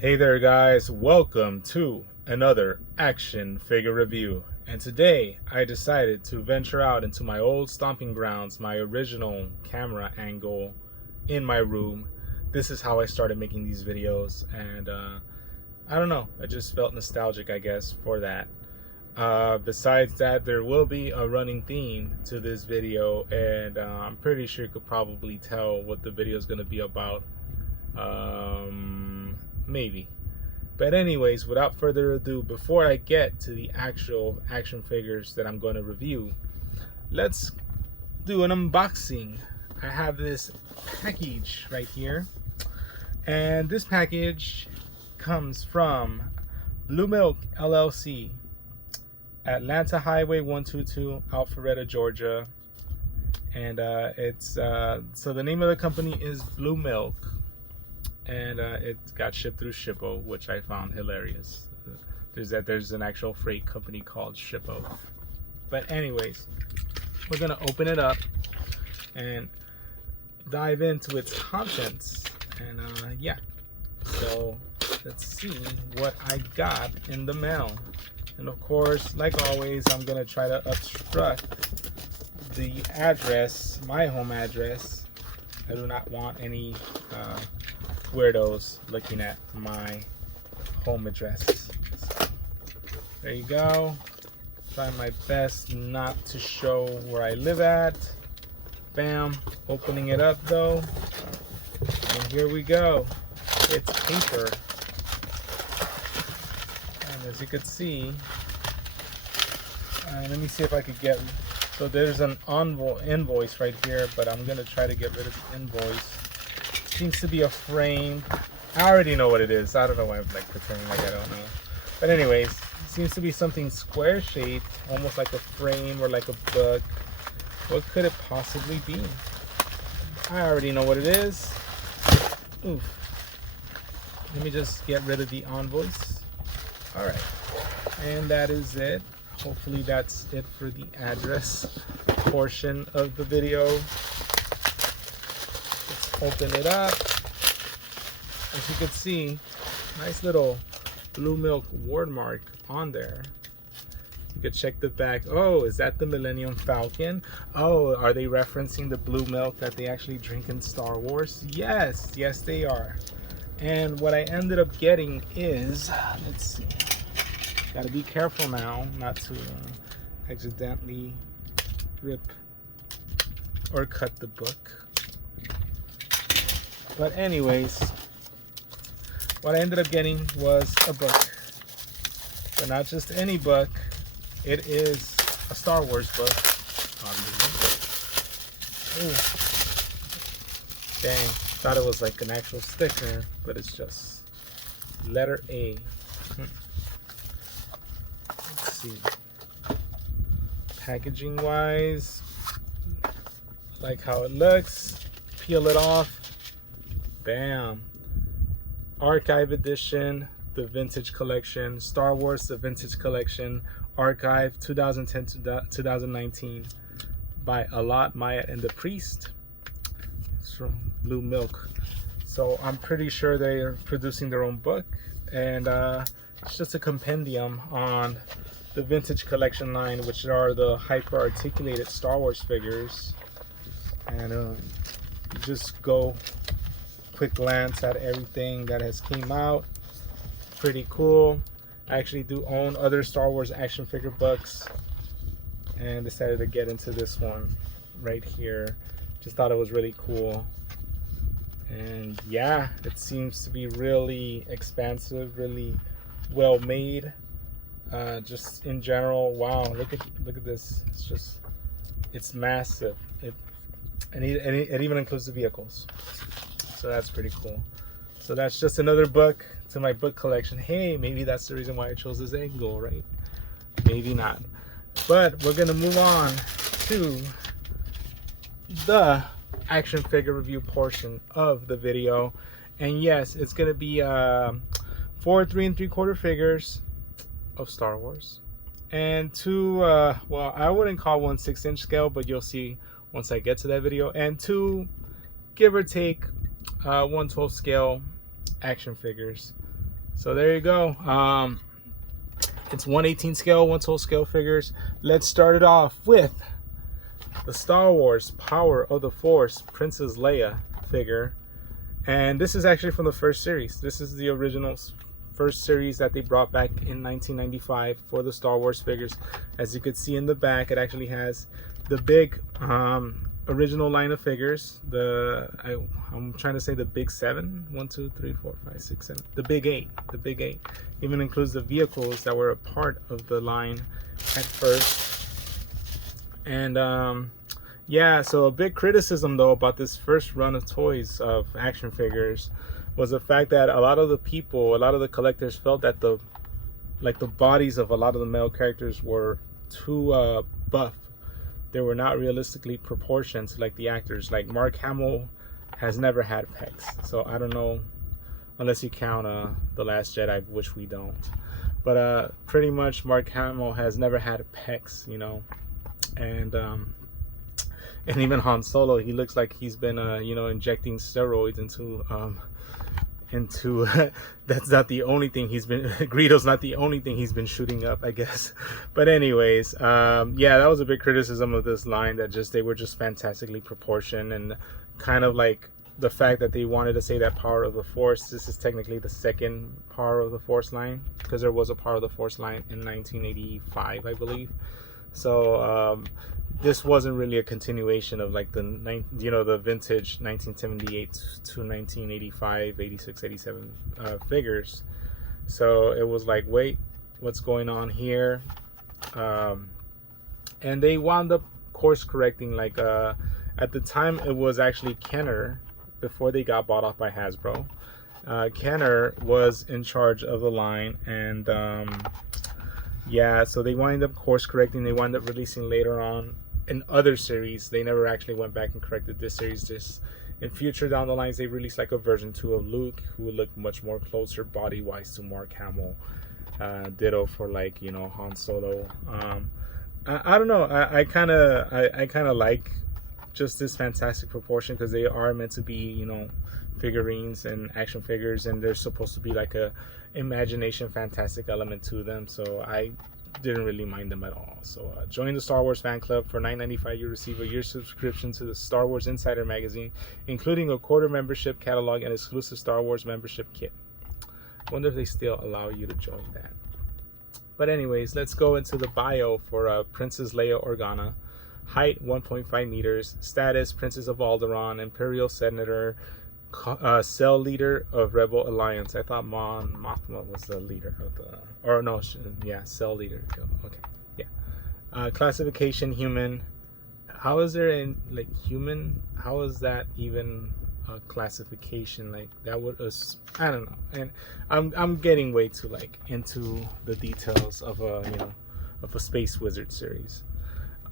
Hey there guys, welcome to another action figure review. And today I decided to venture out into my old stomping grounds, my original camera angle in my room. This is how I started making these videos, and I don't know, I just felt nostalgic, I guess, for that. Besides that, there will be a running theme to this video, and I'm pretty sure you could probably tell what the video is going to be about. Maybe. But anyways, without further ado, before I get to the actual action figures that I'm going to review, let's do an unboxing. I have this package right here, and this package comes from Blue Milk LLC, Atlanta Highway 122, Alpharetta, Georgia. And so the name of the company is Blue Milk, and it got shipped through Shippo, which I found hilarious. There's an actual freight company called Shippo. But anyways, we're gonna open it up and dive into its contents. And yeah, so let's see what I got in the mail. And of course, like always, I'm gonna try to obstruct the address, my home address. I do not want any weirdos looking at my home address. So, there you go. Try my best not to show where I live at. Bam. Opening it up though. And here we go. It's paper. And as you can see, let me see if I could get, so there's an invoice right here, but I'm gonna try to get rid of the invoice. Seems to be a frame. I already know what it is. I don't know why I'm like pretending like I don't know. But anyways, it seems to be something square shaped, almost like a frame or like a book. What could it possibly be? I already know what it is. Oof. Let me just get rid of the invoice. All right, and that is it. Hopefully that's it for the address portion of the video. Open it up. As you can see, nice little Blue Milk word mark on there. You could check the back. Oh, is that the Millennium Falcon? Oh, are they referencing the blue milk that they actually drink in Star Wars? Yes, yes they are. And what I ended up getting is, let's see, gotta be careful now not to accidentally rip or cut the book. But anyways, what I ended up getting was a book. But not just any book. It is a Star Wars book, obviously. Ooh. Dang, thought it was like an actual sticker, but it's just letter A. Let's see. Packaging wise, like how it looks. Peel it off. Bam. Archive edition, the vintage collection. Star Wars, the vintage collection. Archive 2010 to 2019 by Alot, Maya, and the Priest. It's from Blue Milk. So I'm pretty sure they are producing their own book, and it's just a compendium on the vintage collection line, which are the hyper articulated Star Wars figures. And just go quick glance at everything that has came out. Pretty cool. I actually do own other Star Wars action figure books, and decided to get into this one right here. Just thought it was really cool. And yeah, it seems to be really expansive, really well made. Just in general, wow, look at this. It's massive. And it even includes the vehicles. So that's pretty cool. So that's just another book to my book collection. Hey, maybe that's the reason why I chose this angle, right? Maybe not. But we're gonna move on to the action figure review portion of the video. And yes, it's gonna be 4 3 3/4 figures of Star Wars, and two well, I wouldn't call one 6-inch scale, but you'll see once I get to that video, and two give or take 1/12 scale action figures. So there you go. It's 1/18 scale, 1/12 scale figures. Let's start it off with the Star Wars Power of the Force Princess Leia figure. And this is actually from the first series. This is the original first series that they brought back in 1995 for the Star Wars figures. As you could see in the back, it actually has the big original line of figures. I'm trying to say the big 7. 1, 2, 3, 4, 5, 6, 7. The big 8. The big 8 even includes the vehicles that were a part of the line at first. And yeah, so a big criticism though about this first run of toys of action figures was the fact that a lot of the people, a lot of the collectors felt that the bodies of a lot of the male characters were too buff. They were not realistically proportioned to like the actors. Like Mark Hamill has never had pecs, so I don't know, unless you count The Last Jedi, which we don't. But pretty much Mark Hamill has never had pecs, you know. And even Han Solo, he looks like he's been you know, injecting steroids into that's not the only thing he's been Greedo's not the only thing he's been shooting up, I guess. But anyways, yeah, that was a big criticism of this line, that just they were just fantastically proportioned, and kind of like the fact that they wanted to say that Power of the Force, this is technically the second Power of the Force line, because there was a Power of the Force line in 1985, I believe. So this wasn't really a continuation of like the vintage 1978 to 1985, 86, 87 figures. So it was like, wait, what's going on here? And they wound up course correcting. Like at the time, it was actually Kenner, before they got bought off by Hasbro. Kenner was in charge of the line, and yeah, so they wind up course correcting. They wind up releasing later on in other series. They never actually went back and corrected this series. Just in future down the lines, they released like a version 2 of Luke, who would look much more closer body wise to Mark Hamill. Ditto for like, you know, Han Solo. I don't know. I kind of like just this fantastic proportion, because they are meant to be, you know, figurines and action figures, and they're supposed to be like a imagination fantastic element to them. So I didn't really mind them at all. So join the Star Wars fan club. For $9.95 you receive a year subscription to the Star Wars Insider magazine, including a quarter membership catalog and exclusive Star Wars membership kit. I wonder if they still allow you to join that. But anyways, let's go into the bio for Princess Leia Organa. Height 1.5 meters, status Princess of Alderaan, Imperial Senator, cell leader of Rebel Alliance. I thought Mon Mothma was the leader of the, or no, yeah, cell leader. Okay, yeah. Classification human. How is there in like human? How is that even a classification? Like that would, I don't know. And I'm getting way too like into the details of a, you know, of a Space Wizard series.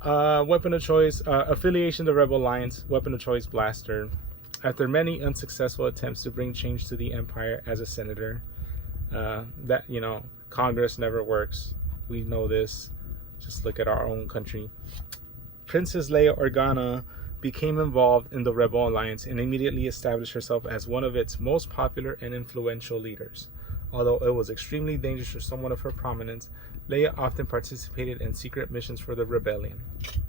Weapon of choice, affiliation to Rebel Alliance, weapon of choice blaster. After many unsuccessful attempts to bring change to the Empire as a senator, that, you know, Congress never works. We know this. Just look at our own country. Princess Leia Organa became involved in the Rebel Alliance and immediately established herself as one of its most popular and influential leaders. Although it was extremely dangerous for someone of her prominence, Leia often participated in secret missions for the rebellion.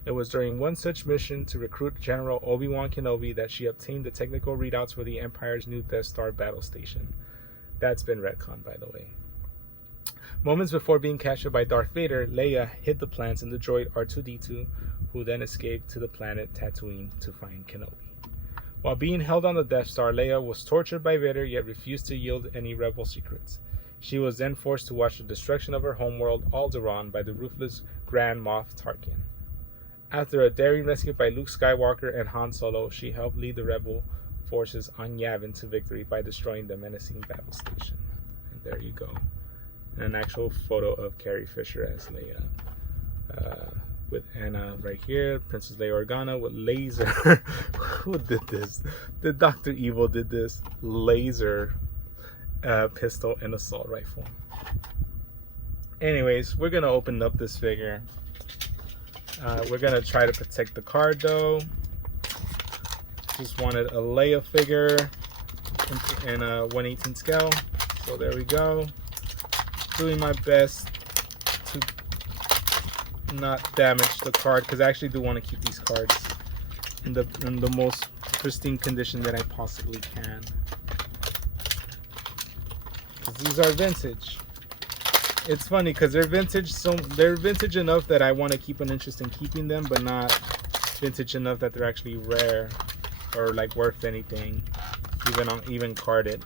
It was during one such mission to recruit General Obi-Wan Kenobi that she obtained the technical readouts for the Empire's new Death Star battle station. That's been retconned, by the way. Moments before being captured by Darth Vader, Leia hid the plans in the droid R2-D2, who then escaped to the planet Tatooine to find Kenobi. While being held on the Death Star, Leia was tortured by Vader, yet refused to yield any rebel secrets. She was then forced to watch the destruction of her homeworld, Alderaan, by the ruthless Grand Moff Tarkin. After a daring rescue by Luke Skywalker and Han Solo, she helped lead the rebel forces on Yavin to victory by destroying the menacing battle station. And there you go. And an actual photo of Carrie Fisher as Leia. With Anna right here, Princess Leia Organa with laser. Who did this? The Dr. Evil did this. Laser pistol and assault rifle. Anyways, we're gonna open up this figure. We're gonna try to protect the card though. Just wanted a Leia figure in a 1/18 scale. So there we go. Doing my best to not damage the card, because I actually do want to keep these cards in the most pristine condition that I possibly can. Because these are vintage. It's funny because they're vintage, so they're vintage enough that I want to keep an interest in keeping them, but not vintage enough that they're actually rare or like worth anything, even carded.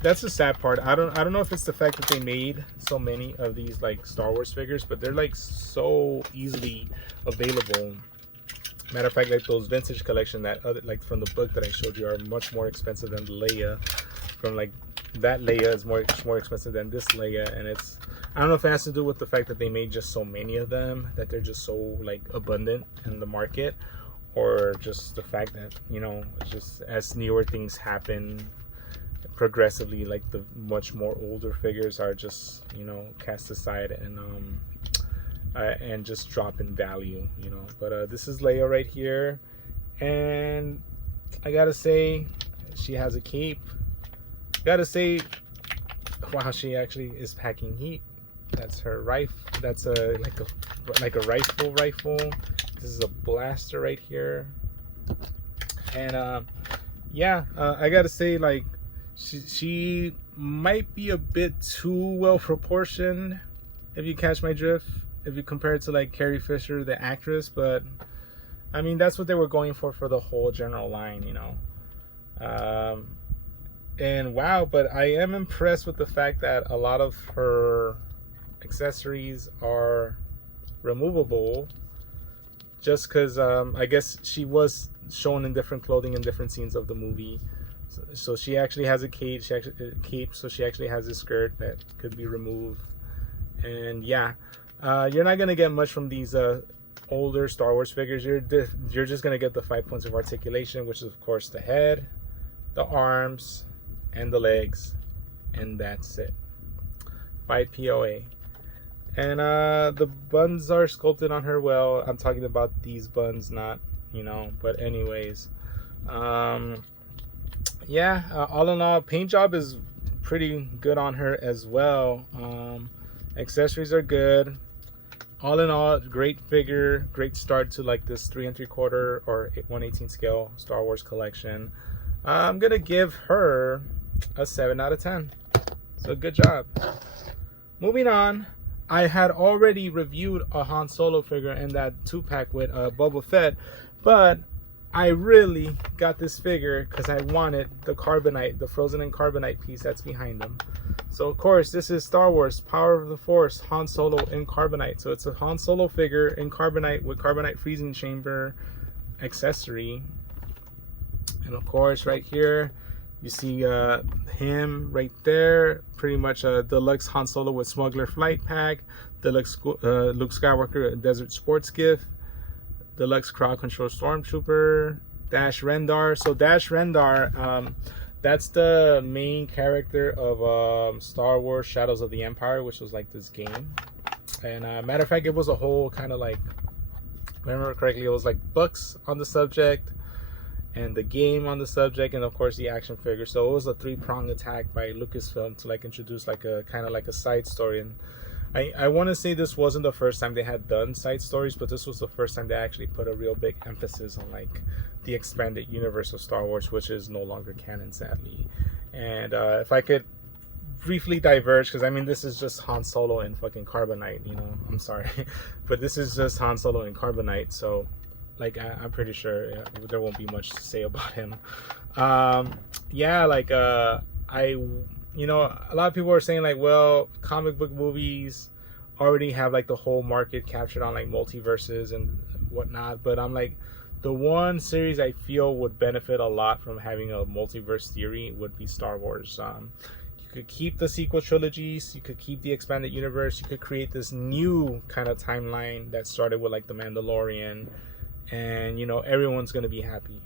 That's the sad part. I don't know if it's the fact that they made so many of these like Star Wars figures, but they're like so easily available. Matter of fact, like those vintage collection that other, like from the book that I showed you, are much more expensive than the Leia. From like that Leia is more expensive than this Leia, and it's, I don't know if it has to do with the fact that they made just so many of them that they're just so like abundant in the market, or just the fact that, you know, just as newer things happen progressively, like the much more older figures are just, you know, cast aside and just drop in value, you know. But this is Leia right here, and I gotta say, she has a cape. Gotta say, wow, she actually is packing heat. That's her rifle. That's a like a rifle. This is a blaster right here, and yeah, I gotta say, like, she might be a bit too well proportioned, if you catch my drift, if you compare it to like Carrie Fisher, the actress. But I mean, that's what they were going for the whole general line, you know. And wow, but I am impressed with the fact that a lot of her accessories are removable, just because I guess she was shown in different clothing in different scenes of the movie. So she actually has a cape. So she actually has a skirt that could be removed. And yeah, you're not gonna get much from these older Star Wars figures. You're just gonna get the 5 points of articulation, which is of course the head, the arms, and the legs, and that's it. 5 POA. And the buns are sculpted on her well. I'm talking about these buns, not, you know, but anyways, yeah, all in all, paint job is pretty good on her as well. Accessories are good. All in all, great figure, great start to like this 3 3/4 or 1/18 scale Star Wars collection. I'm gonna give her a 7 out of 10. So good job. Moving on, I had already reviewed a Han Solo figure in that 2-pack with Boba Fett, but I really got this figure because I wanted the carbonite, the frozen in carbonite piece that's behind them. So of course, this is Star Wars Power of the Force Han Solo in carbonite. So it's a Han Solo figure in carbonite with carbonite freezing chamber accessory. And of course, right here you see him right there, pretty much a deluxe Han Solo with smuggler flight pack, deluxe Luke Skywalker desert sports gift, deluxe crowd control stormtrooper, Dash Rendar. So Dash Rendar, that's the main character of Star Wars Shadows of the Empire, which was like this game. And matter of fact, it was a whole kind of like, if I remember correctly, it was like books on the subject and the game on the subject, and of course the action figure. So it was a 3-pronged attack by Lucasfilm to like introduce like a kind of like a side story. And I want to say this wasn't the first time they had done side stories, but this was the first time they actually put a real big emphasis on like the expanded universe of Star Wars, which is no longer canon, sadly. And if I could briefly diverge, because I mean, this is just Han Solo in fucking carbonite, you know, I'm sorry, but this is just Han Solo in carbonite. So like I'm pretty sure there won't be much to say about him. Yeah, like you know, a lot of people are saying like, well, comic book movies already have like the whole market captured on like multiverses and whatnot, but I'm like, the one series I feel would benefit a lot from having a multiverse theory would be Star Wars. You could keep the sequel trilogies, you could keep the expanded universe, you could create this new kind of timeline that started with like The Mandalorian, and you know, everyone's gonna be happy.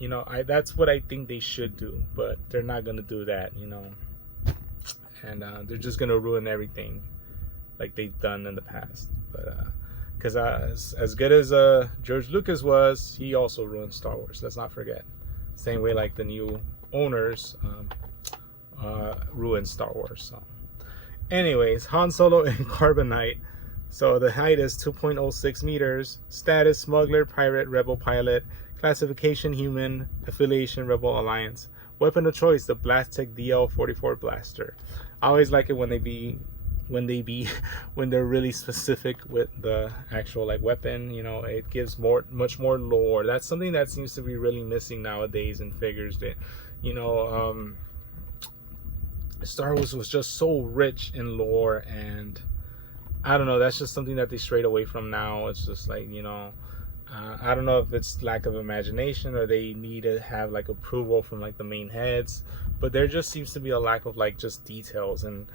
You know, that's what I think they should do, but they're not gonna do that, you know. And they're just gonna ruin everything like they've done in the past. But because as good as George Lucas was, he also ruined Star Wars, let's not forget. Same way like the new owners ruined Star Wars. So anyways, Han Solo in carbonite. So the height is 2.06 meters. Status: smuggler, pirate, rebel pilot. Classification: human. Affiliation: Rebel Alliance. Weapon of choice: the Blastech DL-44 blaster. I always like it when they're really specific with the actual like weapon. You know, it gives much more lore. That's something that seems to be really missing nowadays in figures. That, you know, Star Wars was just so rich in lore, and I don't know, that's just something that they strayed away from now. It's just like, you know, I don't know if it's lack of imagination or they need to have like approval from like the main heads, but there just seems to be a lack of like just details. And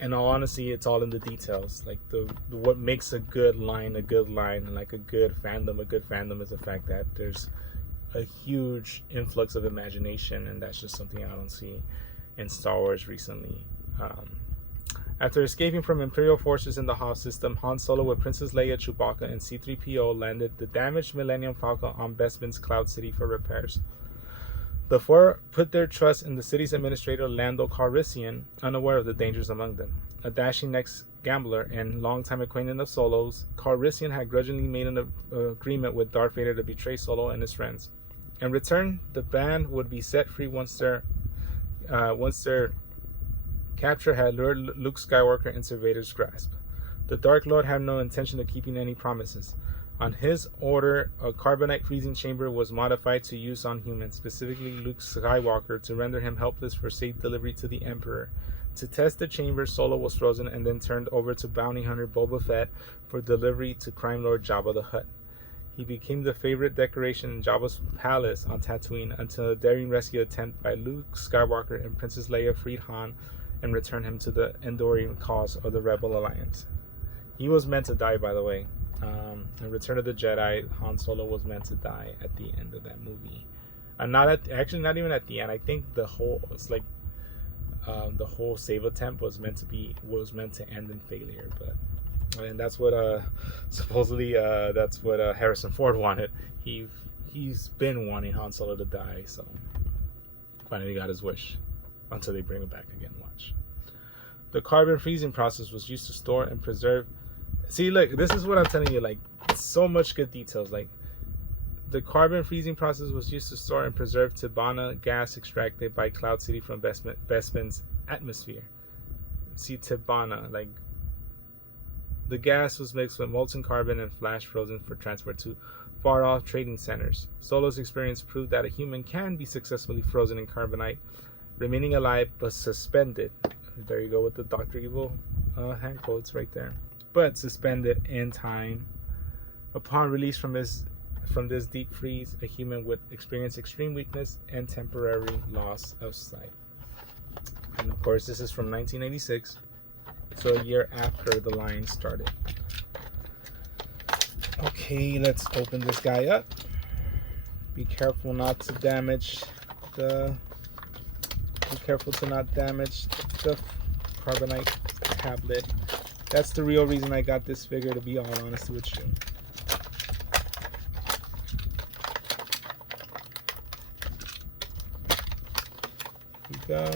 in all honesty, it's all in the details. Like the what makes a good line, and like a good fandom is the fact that there's a huge influx of imagination, and that's just something I don't see in Star Wars recently. After escaping from Imperial forces in the Hoth system, Han Solo with Princess Leia, Chewbacca, and C-3PO landed the damaged Millennium Falcon on Bespin's Cloud City for repairs. The four put their trust in the city's administrator, Lando Calrissian, unaware of the dangers among them. A dashing ex-gambler and longtime acquaintance of Solo's, Calrissian had grudgingly made an agreement with Darth Vader to betray Solo and his friends. In return, the band would be set free once their capture had lured Luke Skywalker into Vader's grasp. The Dark Lord had no intention of keeping any promises. On his order, a carbonite freezing chamber was modified to use on humans, specifically Luke Skywalker, to render him helpless for safe delivery to the Emperor. To test the chamber, Solo was frozen and then turned over to bounty hunter Boba Fett for delivery to crime lord Jabba the Hutt. He became the favorite decoration in Jabba's palace on Tatooine until a daring rescue attempt by Luke Skywalker and Princess Leia freed Han and returned him to the enduring cause of the Rebel Alliance. He was meant to die, by the way. In Return of the Jedi, Han Solo was meant to die at the end of that movie. Not even at the end. I think the whole save attempt was meant to end in failure. And that's what supposedly that's what Harrison Ford wanted. He's been wanting Han Solo to die, so finally got his wish. Until they bring him back again. Watch. The carbon freezing process was used to store and preserve. See, look, this is what I'm telling you. Like, so much good details. Like, the carbon freezing process was used to store and preserve Tibanna gas extracted by Cloud City from Bespin's atmosphere. See, Tibanna, like, the gas was mixed with molten carbon and flash frozen for transport to far-off trading centers. Solo's experience proved that a human can be successfully frozen in carbonite, remaining alive but suspended. There you go with the Dr. Evil hand quotes right there. But suspended in time. Upon release from this deep freeze, a human would experience extreme weakness and temporary loss of sight. And of course, this is from 1986, so a year after the line started. Okay, let's open this guy up. Be careful not to damage the. Be careful to not damage the carbonite tablet. That's the real reason I got this figure, to be all honest with you. Here we go.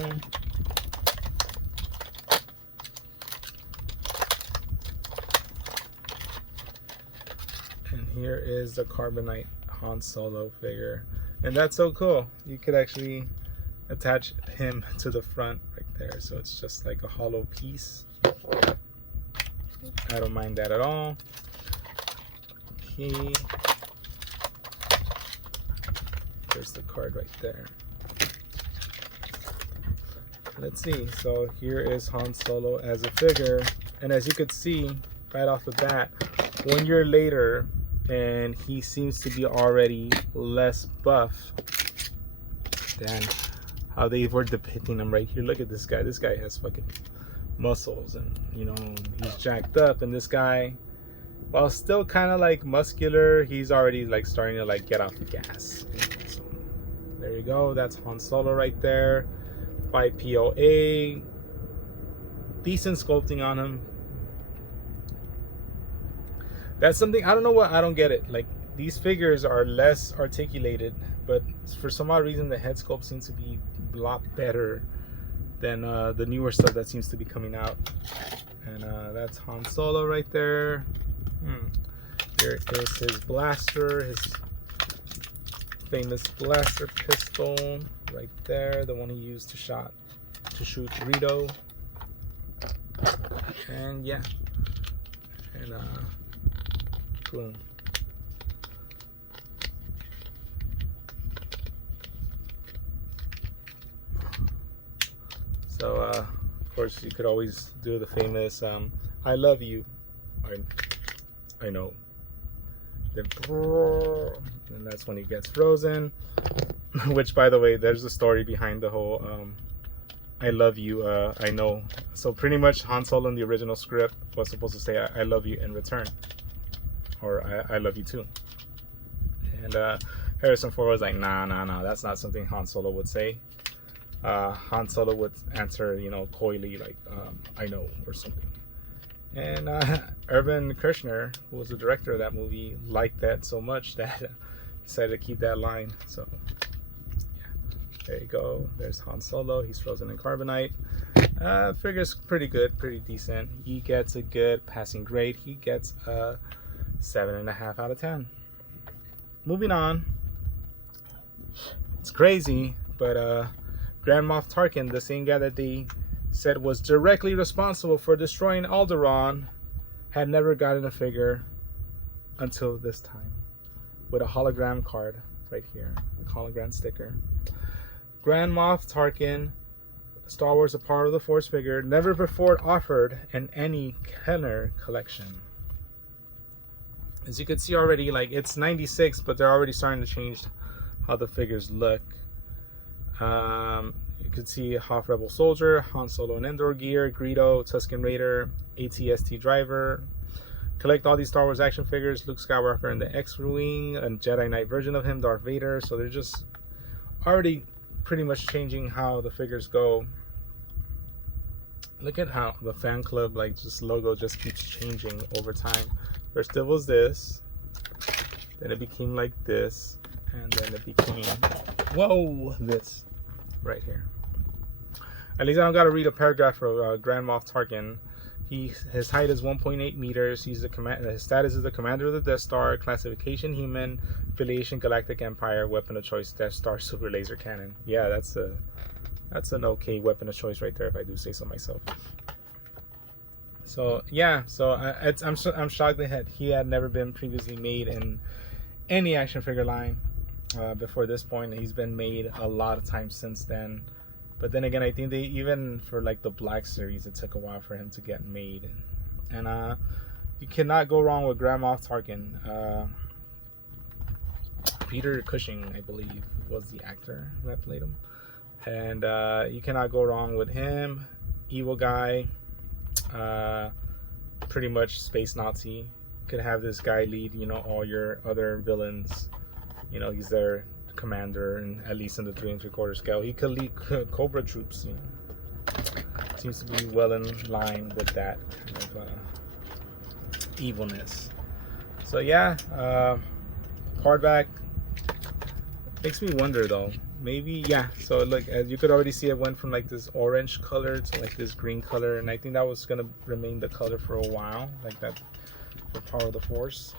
And here is the carbonite Han Solo figure. And that's so cool. You could actually attach him to the front right there, so it's just like a hollow piece. I don't mind that at all. Okay, there's the card right there. Let's see. So here is Han Solo as a figure, and as you could see right off the bat, 1 year later, and he seems to be already less buff than how they were depicting him right here. Look at this guy. This guy has fucking muscles, and you know, he's jacked up. And this guy, while still kind of like muscular, he's already like starting to like get off the gas. So there you go. That's Han Solo right there. 5 POA. Decent sculpting on him. That's something, I don't know what, I don't get it. Like, these figures are less articulated, but for some odd reason the head sculpt seems to be a lot better than the newer stuff that seems to be coming out. And that's Han Solo right there. Here is his blaster, his famous blaster pistol right there, the one he used to shoot Greedo. And yeah, and boom. So of course you could always do the famous I love you, I know. Then, and that's when he gets frozen. Which, by the way, there's a story behind the whole I love you, I know. So pretty much Han Solo in the original script was supposed to say I love you in return, or I love you too. And Harrison Ford was like, nah, that's not something Han Solo would say. Han Solo would answer, you know, coyly, like, I know, or something. And Irvin Kershner, who was the director of that movie, liked that so much that he decided to keep that line. So, yeah, there you go. There's Han Solo. He's frozen in carbonite. Figure's pretty good, pretty decent. He gets a good passing grade. He gets a 7.5 out of 10. Moving on. It's crazy, but Grand Moff Tarkin, the same guy that they said was directly responsible for destroying Alderaan, had never gotten a figure until this time, with a hologram card right here, a hologram sticker. Grand Moff Tarkin, Star Wars A Part of the Force figure, never before offered in any Kenner collection. As you can see already, like, it's 96, but they're already starting to change how the figures look. You can see Hoth Rebel Soldier, Han Solo in Endor gear, Greedo, Tusken Raider, AT-ST Driver. Collect all these Star Wars action figures, Luke Skywalker in the X-Wing, a Jedi Knight version of him, Darth Vader. So they're just already pretty much changing how the figures go. Look at how the fan club, like, just logo just keeps changing over time. First it was this, then it became like this, and then it became, whoa, this right here. At least I don't got to read a paragraph for Grand Moff Tarkin. His height is 1.8 meters. He's his status is the commander of the Death Star. Classification human. Affiliation Galactic Empire. Weapon of choice Death Star super laser cannon. Yeah, that's an okay weapon of choice right there, if I do say so myself. So yeah, so I'm shocked that he had never been previously made in any action figure line before this point. He's been made a lot of times since then. But then again, I think they, even for like the Black series, it took a while for him to get made. And you cannot go wrong with Grand Moff Tarkin. Peter Cushing, I believe, was the actor that played him. And you cannot go wrong with him. Evil guy, pretty much space Nazi. Could have this guy lead, you know, all your other villains. You know, he's their commander, and at least in the 3 3/4 scale, he could lead Cobra troops. You know. Seems to be well in line with that kind of evilness. So yeah, hardback makes me wonder though. Maybe, yeah. So look, as you could already see, it went from like this orange color to like this green color, and I think that was gonna remain the color for a while, like that for Power of the Force.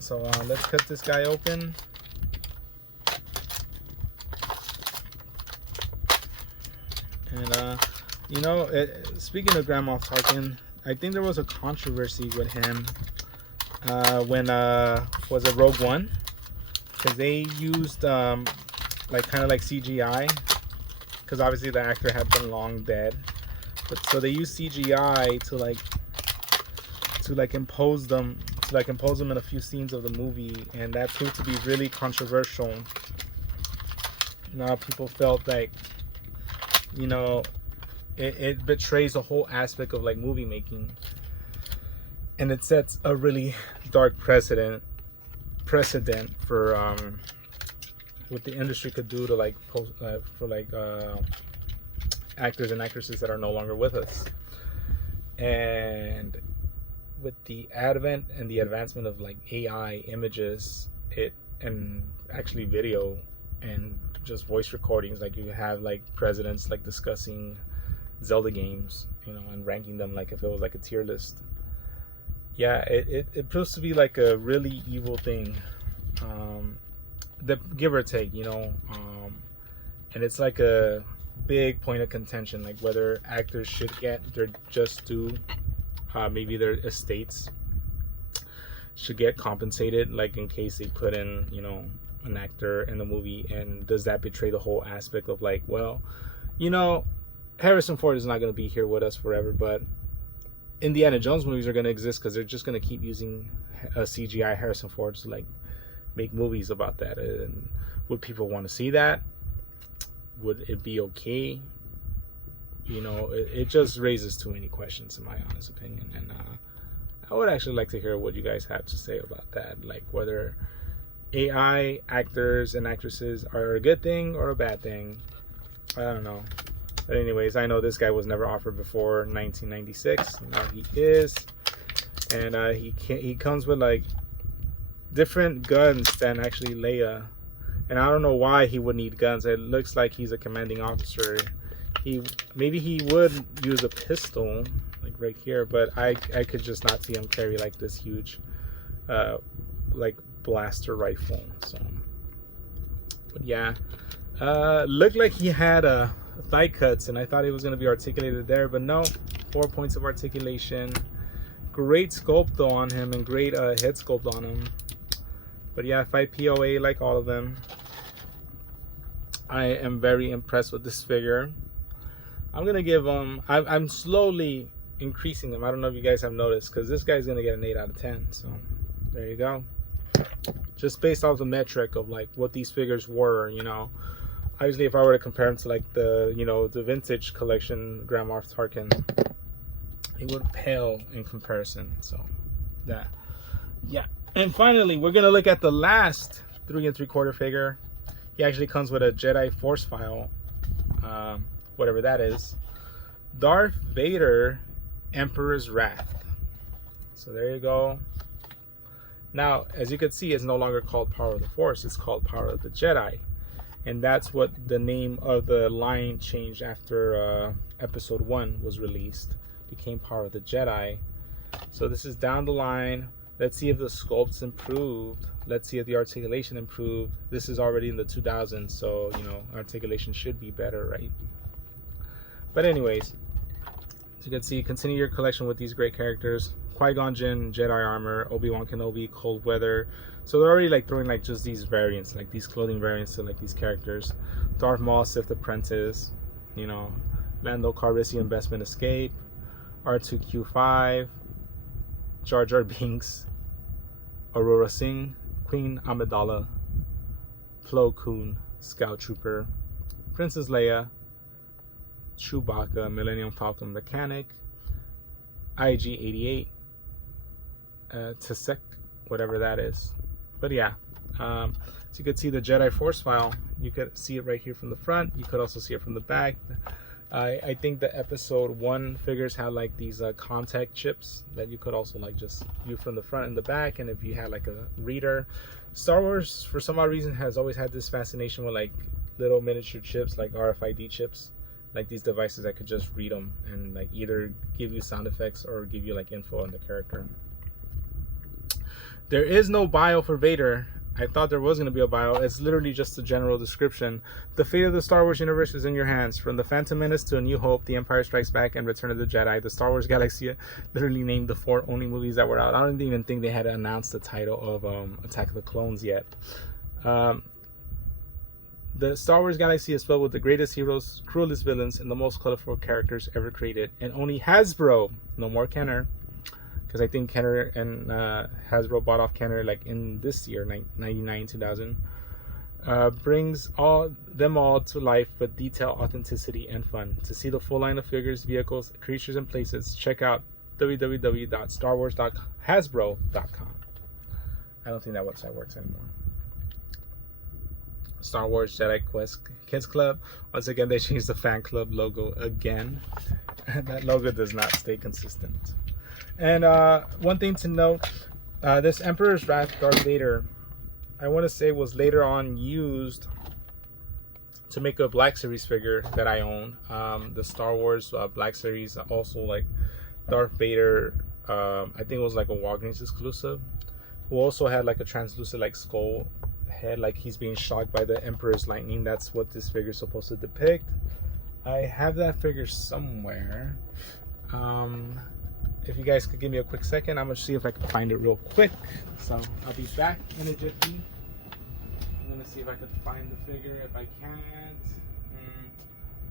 So let's cut this guy open. And you know, speaking of Grand Moff Tarkin, I think there was a controversy with him when was it Rogue One, because they used like kind of like CGI, because obviously the actor had been long dead, but so they used CGI to impose them in a few scenes of the movie, and that proved to be really controversial. Now people felt like, you know, it betrays the whole aspect of like movie making, and it sets a really dark precedent for what the industry could do to like actors and actresses that are no longer with us. And with the advent and the advancement of like AI images, and actually video and just voice recordings, like you have like presidents like discussing Zelda games, you know, and ranking them like if it was like a tier list. Yeah, it proves to be like a really evil thing, the give or take, you know, and it's like a big point of contention, like whether actors should get their just due, maybe their estates should get compensated, like in case they put in, you know, an actor in the movie, and does that betray the whole aspect of like, well, you know, Harrison Ford is not going to be here with us forever, but Indiana Jones movies are going to exist because they're just going to keep using a CGI Harrison Ford to like make movies about that. And would people want to see that? Would it be okay? You know, it just raises too many questions in my honest opinion. And I would actually like to hear what you guys have to say about that, like whether AI actors and actresses are a good thing or a bad thing. I don't know. But anyways, I know this guy was never offered before 1996. Now he is, and he comes with like different guns than actually Leia, and I don't know why he would need guns. It looks like he's a commanding officer. Maybe he would use a pistol like right here, but I could just not see him carry like this huge like blaster rifle. So, but yeah, looked like he had a thigh cuts, and I thought it was going to be articulated there, but no. 4 points of articulation. Great sculpt though on him, and great head sculpt on him. But yeah, 5 POA like all of them. I am very impressed with this figure. I'm gonna give him, I'm slowly increasing them. I don't know if you guys have noticed, because this guy's gonna get an 8 out of 10. So there you go. Just based off the metric of like what these figures were, you know. Obviously, if I were to compare them to like the, you know, the vintage collection Grand Moff Tarkin, it would pale in comparison. So yeah. And finally, we're gonna look at the last 3 3/4 figure. He actually comes with a Jedi Force file, whatever that is. Darth Vader, Emperor's Wrath. So there you go. Now, as you can see, it's no longer called Power of the Force. It's called Power of the Jedi. And that's what the name of the line changed after episode 1 was released. Became Power of the Jedi. So this is down the line. Let's see if the sculpt's improved. Let's see if the articulation improved. This is already in the 2000s, so, you know, articulation should be better, right? But anyways, as you can see, continue your collection with these great characters. Qui-Gon Jinn, Jedi armor, Obi-Wan Kenobi, cold weather. So they're already like throwing like just these variants, like these clothing variants to like these characters. Darth Maul, Sith Apprentice, you know, Lando Calrissian, Bespin Escape, R2-Q5, Jar Jar Binks, Aurora Singh, Queen Amidala, Plo Koon, Scout Trooper, Princess Leia, Chewbacca, Millennium Falcon Mechanic, IG-88, Tasek, whatever that is. But yeah, so you could see the Jedi Force file. You could see it right here from the front. You could also see it from the back. I think the episode 1 figures had like these contact chips that you could also like just view from the front and the back. And if you had like a reader, Star Wars for some odd reason has always had this fascination with like little miniature chips, like RFID chips, like these devices that could just read them and like either give you sound effects or give you like info on the character. There is no bio for Vader. I thought there was going to be a bio. It's literally just a general description. The fate of the Star Wars universe is in your hands. From The Phantom Menace to A New Hope, The Empire Strikes Back, and Return of the Jedi, the Star Wars galaxy literally named the 4 only movies that were out. I don't even think they had announced the title of Attack of the Clones yet. The Star Wars galaxy is filled with the greatest heroes, cruelest villains, and the most colorful characters ever created. And only Hasbro, no more Kenner, because I think Kenner and Hasbro bought off Kenner like in this year, 99, 2000, brings them all to life with detail, authenticity, and fun. To see the full line of figures, vehicles, creatures, and places, check out www.starwars.hasbro.com. I don't think that website works anymore. Star Wars Jedi Quest Kids Club. Once again, they changed the fan club logo again. That logo does not stay consistent. And one thing to note, this Emperor's Wrath Darth Vader, I want to say was later on used to make a Black Series figure that I own. The Star Wars Black Series, also like Darth Vader. I think it was like a Walgreens exclusive. We also had like a translucent like skull head, like he's being shocked by the Emperor's lightning. That's what this figure is supposed to depict. I have that figure somewhere. If you guys could give me a quick second, I'm gonna see if I can find it real quick. So I'll be back in a jiffy. I'm gonna see if I can find the figure. If I can't,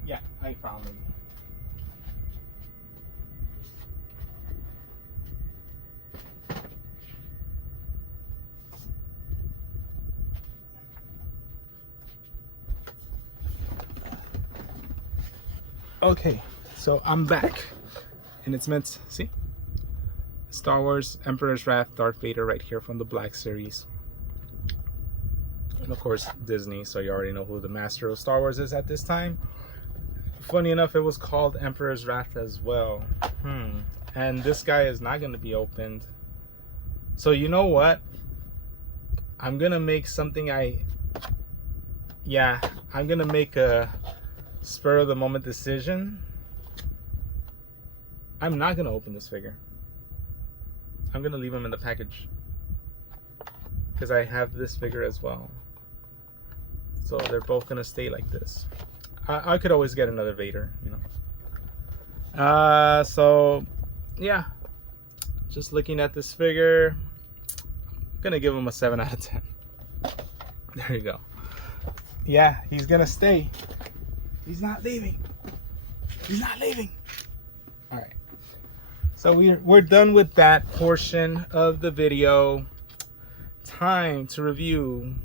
yeah, I found him. Okay, so I'm back, and it's meant, see, Star Wars Emperor's Wrath Darth Vader right here from the Black Series. And of course Disney, so you already know who the master of Star Wars is at this time. Funny enough, it was called Emperor's Wrath as well. And this guy is not going to be opened. So you know what? I'm going to make something I'm going to make a spur of the moment decision. I'm not going to open this figure. I'm going to leave him in the package. Because I have this figure as well. So they're both going to stay like this. I could always get another Vader, you know. So yeah, just looking at this figure, I'm gonna give him a 7 out of 10. There you go. Yeah, he's gonna stay. He's not leaving. He's not leaving. All right. So we're done with that portion of the video. Time to review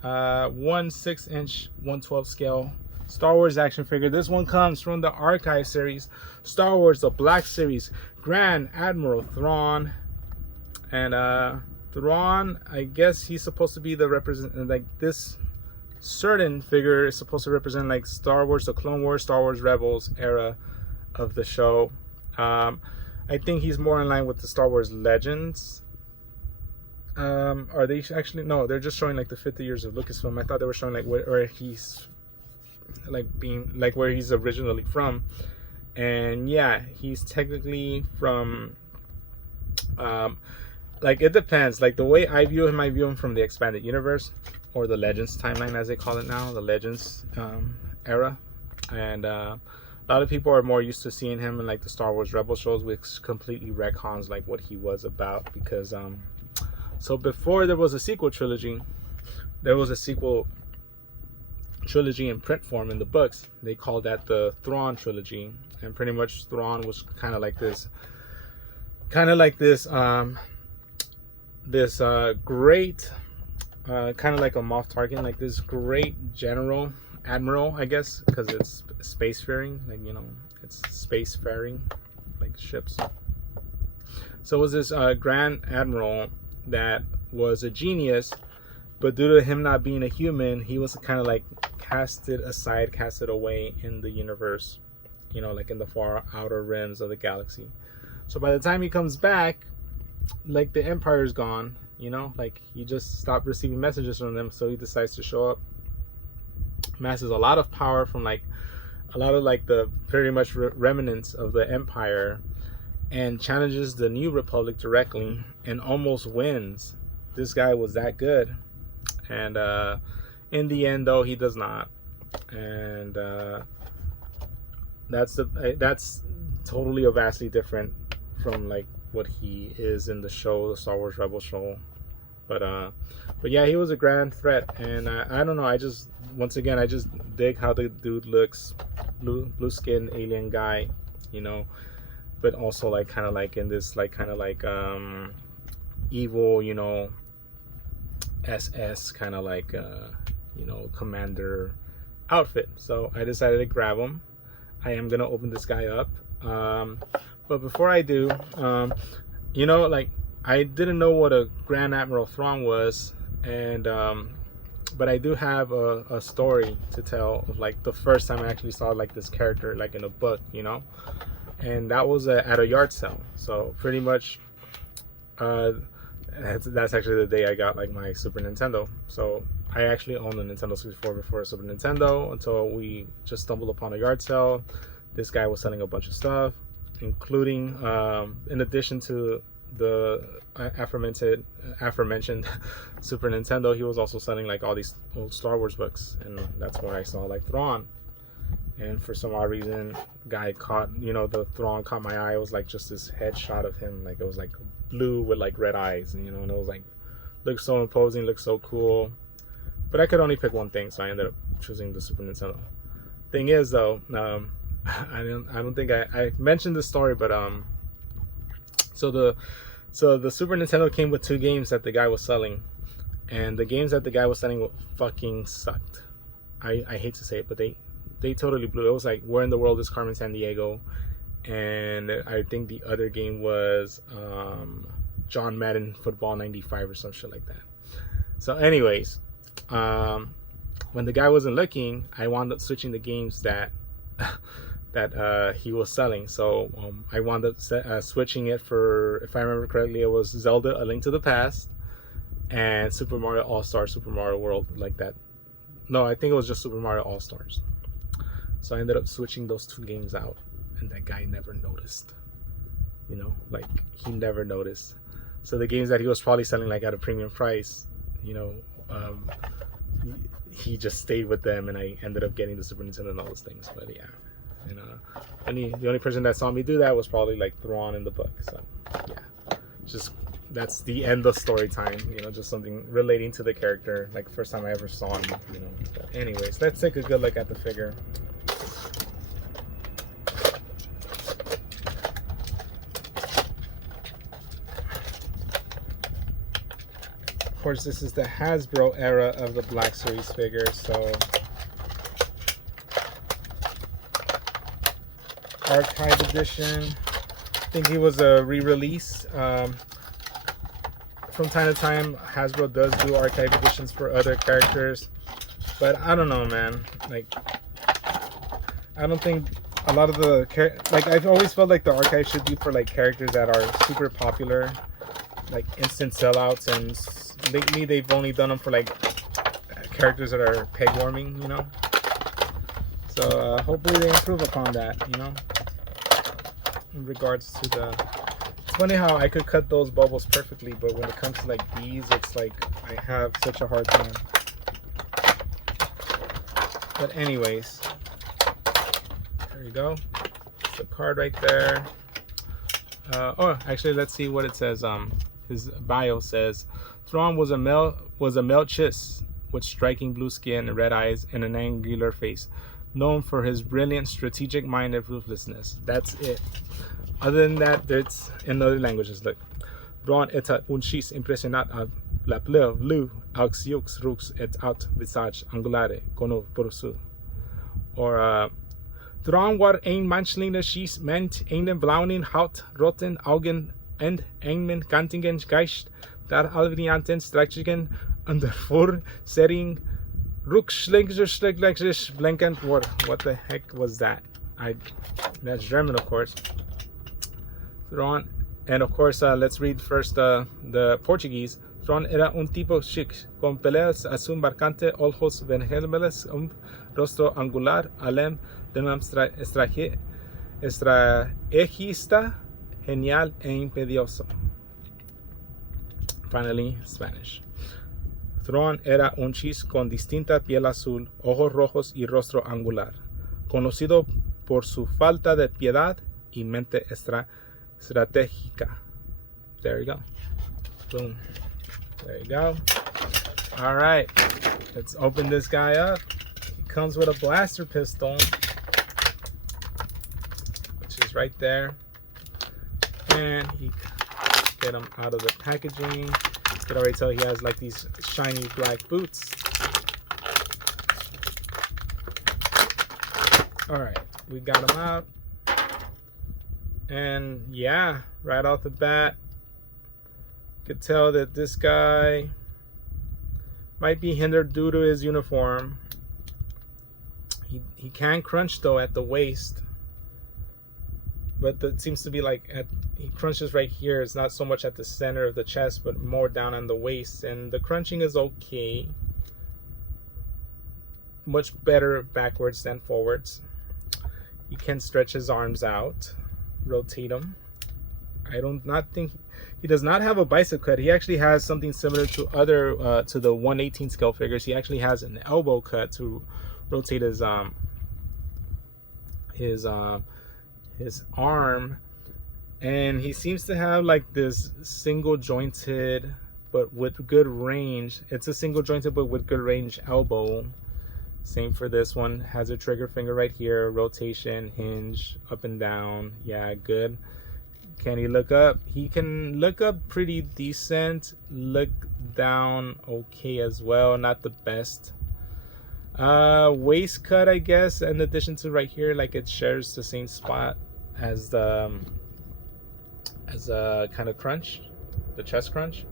1 6-inch 1/12 scale Star Wars action figure. This one comes from the Archive series, Star Wars the Black Series, Grand Admiral Thrawn. And Thrawn, I guess he's supposed to be the like this certain figure is supposed to represent like Star Wars the Clone Wars, Star Wars Rebels era of the show. I think he's more in line with the Star Wars Legends. Are they actually? No, they're just showing like the 50 years of Lucasfilm. I thought they were showing like where he's like being like where he's originally from. And yeah, he's technically from like it depends. Like the way I view him from the expanded universe, or the Legends timeline as they call it now, the Legends era. And a lot of people are more used to seeing him in like the Star Wars Rebel shows, which completely retcons like what he was about. Because so before there was a sequel trilogy, there was a sequel trilogy in print form in the books. They called that the Thrawn trilogy, and pretty much Thrawn was kind of like this great kind of like a Moff Tarkin, like this great general, admiral, I guess, because it's spacefaring, like, you know, it's spacefaring like ships. So it was this Grand Admiral that was a genius, but due to him not being a human, he was kind of like casted away in the universe, you know, like in the far outer rims of the galaxy. So by the time he comes back, like the Empire's gone, you know, like he just stopped receiving messages from them. So he decides to show up, amasses a lot of power from like a lot of like the very much remnants of the Empire, and challenges the New Republic directly and almost wins. This guy was that good. And in the end though, he does not. And that's totally a vastly different from like what he is in the show, the Star Wars Rebel show. But yeah, he was a grand threat. And I don't know, I just dig how the dude looks. Blue skin alien guy, you know, but also like kind of like in this like kind of like evil, you know, SS kind of like you know, commander outfit. So I decided to grab him. I am gonna open this guy up, but before I do, you know, like I didn't know what a Grand Admiral Thrawn was, and but I do have a story to tell of like the first time I actually saw like this character like in a book, you know, and that was at a yard sale. So pretty much that's actually the day I got like my Super Nintendo. So I actually owned a Nintendo 64 before a Super Nintendo until we just stumbled upon a yard sale. This guy was selling a bunch of stuff, including, in addition to the aforementioned Super Nintendo, he was also selling like all these old Star Wars books, and that's where I saw like Thrawn. And for some odd reason, guy caught, the Thrawn caught my eye. It was like just this headshot of him, like it was like blue with like red eyes, and and it was like, looked so imposing, looked so cool. But I could only pick one thing, so I ended up choosing the Super Nintendo. Thing is though, I don't think I mentioned this story, but so the Super Nintendo came with 2 games that the guy was selling, and the games that the guy was selling fucking sucked. I hate to say it, but they totally blew. It was like, Where in the World is Carmen Sandiego, and I think the other game was John Madden Football 95 or some shit like that. So anyways, when the guy wasn't looking, I wound up switching the games that he was selling. So I wound up switching it for, if I remember correctly, it was Zelda: A Link to the Past and Super Mario All-Star, Super Mario World, like that. No, I think it was just Super Mario All-Stars. So I ended up switching those 2 games out, and that guy never noticed. Like, he never noticed. So the games that he was probably selling like at a premium price, he just stayed with them, and I ended up getting the Super Nintendo and all those things. But yeah, the only person that saw me do that was probably like Thrawn in the book. So yeah, just that's the end of story time. Just something relating to the character, like first time I ever saw him. But anyways, let's take a good look at the figure. Of course, this is the Hasbro era of the Black Series figure, so archive edition. I think he was a re-release. From time to time, Hasbro does do archive editions for other characters, but I don't know, man. Like, I don't think a lot of the I've always felt like the archive should be for like characters that are super popular, like instant sellouts, and lately they've only done them for like characters that are peg warming, So hopefully they improve upon that, in regards to the. It's funny how I could cut those bubbles perfectly, but when it comes to like these, it's like I have such a hard time. But anyways, there you go. It's the card right there. Oh, actually, let's see what it says. His bio says, Thrawn was a Melchis with striking blue skin, red eyes, and an angular face, known for his brilliant strategic mind and ruthlessness. That's it. Other than that, it's in other languages. Look, Thrawn était un chis impressionnant à la pleur vlu aux yeux roux et out visage angulare kono porsu. Or Thrawn war ein menschlicher Schieß ment einen blaunen Haut, roten Augen und einen kantigen Geist, der allvarianten Strategien und der Vorserien Rückschläge blinkend war. What the heck was that? That's German, of course. Thrawn, and of course, let's read first the Portuguese. Thrawn era un tipo chic, con peleas azul marcante, ojos vermelhos, rostro angular, alem de un estrategista genial e imperioso. Finally, Spanish. Thrawn era un chis con distinta piel azul, ojos rojos y rostro angular, conocido por su falta de piedad y mente estratégica. There you go. Boom. There you go. All right, let's open this guy up. He comes with a blaster pistol, which is right there. And he get him out of the packaging. You can already tell he has like these shiny black boots. All right, we got him out. And yeah, right off the bat, could tell that this guy might be hindered due to his uniform. He can crunch though at the waist, but that seems to be like he crunches right here. It's not so much at the center of the chest, but more down on the waist, and the crunching is okay. much better backwards than forwards. You can stretch his arms out, rotate them. I don't not think he does not have a bicep cut. He actually has something similar to other to the 1/18 scale figures. He actually has an elbow cut to rotate his arm, and he seems to have like this single jointed but with good range. It's a single jointed but with good range elbow. Same for this one. Has a trigger finger right here, rotation, hinge, up and down. Yeah, good. Can he look up? He can look up pretty decent. Look down okay as well, not the best. Waist cut, I guess, in addition to right here, like it shares the same spot as the kind of crunch, the chest crunch.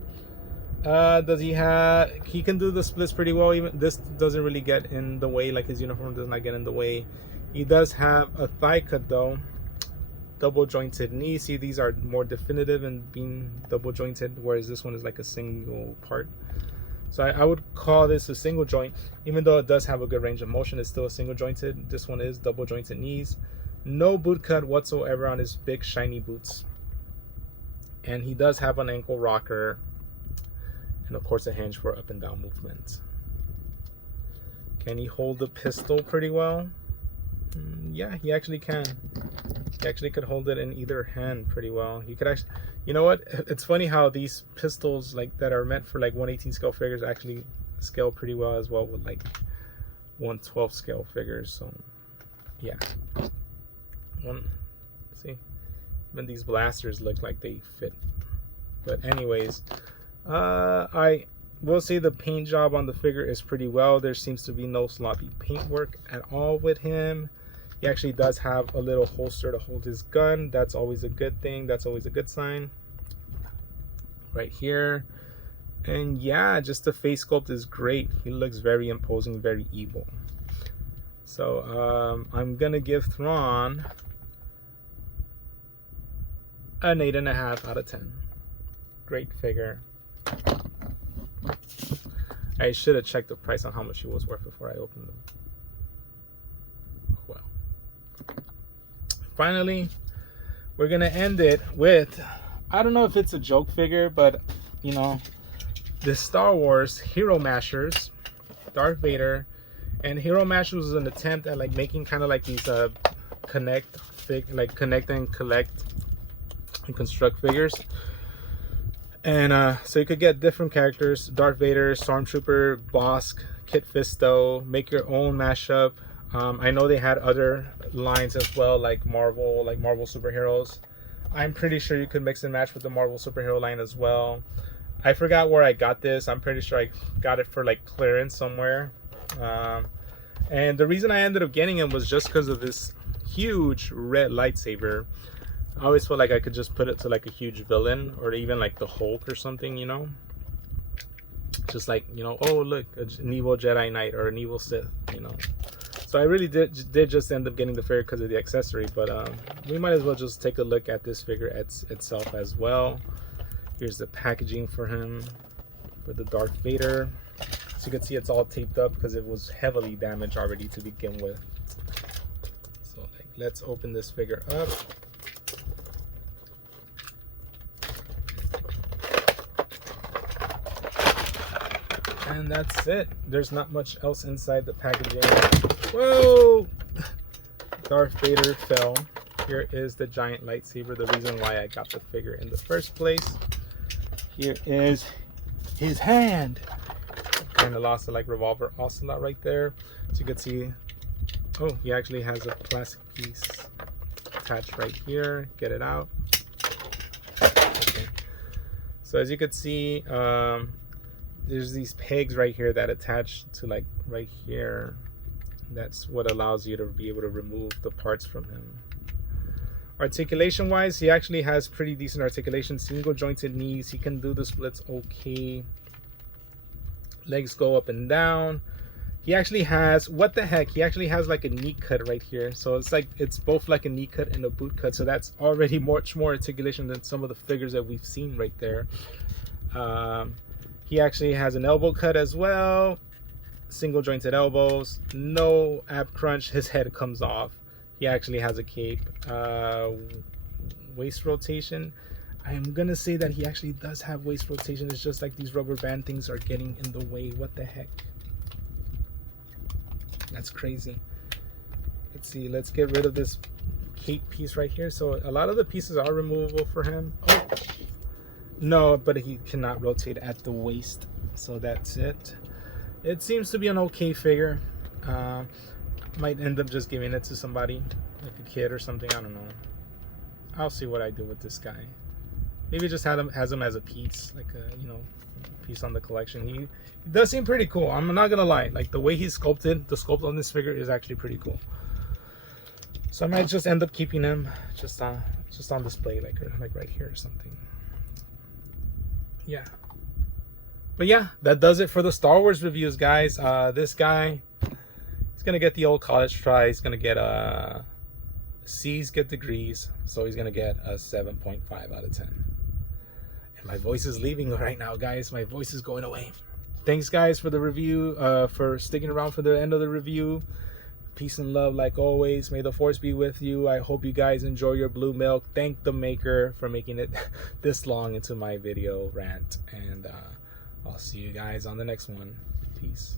Does he have, he can do the splits pretty well. Even this doesn't really get in the way, like his uniform does not get in the way. He does have a thigh cut though, double jointed knee. See, these are more definitive in being double jointed, whereas this one is like a single part. So I would call this a single joint. Even though it does have a good range of motion, it's still a single jointed. This one is double jointed knees. No boot cut whatsoever on his big shiny boots. And he does have an ankle rocker, and of course a hinge for up and down movement. Can he hold the pistol pretty well? Yeah, he actually can. He actually could hold it in either hand pretty well. He could actually, you know what? It's funny how these pistols like that are meant for like 1/18 scale figures actually scale pretty well as well with like 1/12 scale figures. So yeah, see, even these blasters look like they fit. But anyways, I will say the paint job on the figure is pretty well. There seems to be no sloppy paint work at all with him. He actually does have a little holster to hold his gun. That's always a good thing. That's always a good sign. Right here. And yeah, just the face sculpt is great. He looks very imposing, very evil. So I'm gonna give Thrawn an 8.5 out of 10. Great figure. I should have checked the price on how much he was worth before I opened them. Oh well. Finally, we're gonna end it with, I don't know if it's a joke figure, but you know, the Star Wars Hero Mashers, Darth Vader. And Hero Mashers was an attempt at like making kind of like these connect and collect and construct figures. And so you could get different characters: Darth Vader, Stormtrooper, Bosk, Kit Fisto. Make your own mashup. I know they had other lines as well, like Marvel superheroes. I'm pretty sure you could mix and match with the Marvel superhero line as well. I forgot where I got this. I'm pretty sure I got it for like clearance somewhere. And the reason I ended up getting it was just because of this huge red lightsaber. I always felt like I could just put it to like a huge villain, or even like the Hulk or something, you know? Just like, you know, oh look, an evil Jedi Knight or an evil Sith, you know? So I really did just end up getting the figure because of the accessory, but we might as well just take a look at this figure itself as well. Here's the packaging for him, for the Darth Vader. So you can see it's all taped up because it was heavily damaged already to begin with. So like, let's open this figure up. And that's it. There's not much else inside the packaging. Whoa! Darth Vader fell. Here is the giant lightsaber, the reason why I got the figure in the first place. Here is his hand. Kind of lost a like revolver ocelot right there. So you can see, oh, he actually has a plastic piece attached right here. Get it out. Okay. So as you can see, there's these pegs right here that attach to like right here. That's what allows you to be able to remove the parts from him. Articulation wise, he actually has pretty decent articulation. Single jointed knees. He can do the splits okay. Legs go up and down. He actually has, what the heck, he actually has like a knee cut right here. So it's like, it's both like a knee cut and a boot cut. So that's already much more articulation than some of the figures that we've seen right there. He actually has an elbow cut as well. single jointed elbows, no ab crunch. His head comes off. He actually has a cape. Waist rotation, I'm gonna say that he actually does have waist rotation. It's just like these rubber band things are getting in the way. What the heck? That's crazy. Let's see, let's get rid of this cape piece right here. So a lot of the pieces are removable for him. Oh no, but he cannot rotate at the waist, so that's it. It seems to be an okay figure. Might end up just giving it to somebody, like a kid or something. I don't know. I'll see what I do with this guy. Maybe just has him as a piece, like a, you know, piece on the collection. He does seem pretty cool. I'm not gonna lie. Like the way he's sculpted, the sculpt on this figure is actually pretty cool. So I might just end up keeping him just on display, like right here or something. Yeah. But yeah, that does it for the Star Wars reviews, guys. This guy, he's gonna get the old college try. He's gonna get C's get degrees, so he's gonna get a 7.5 out of 10. And my voice is leaving right now, guys. My voice is going away. Thanks, guys, for the review, for sticking around for the end of the review. Peace and love, like always. May the force be with you. I hope you guys enjoy your blue milk. Thank the maker for making it this long into my video rant, and I'll see you guys on the next one. Peace.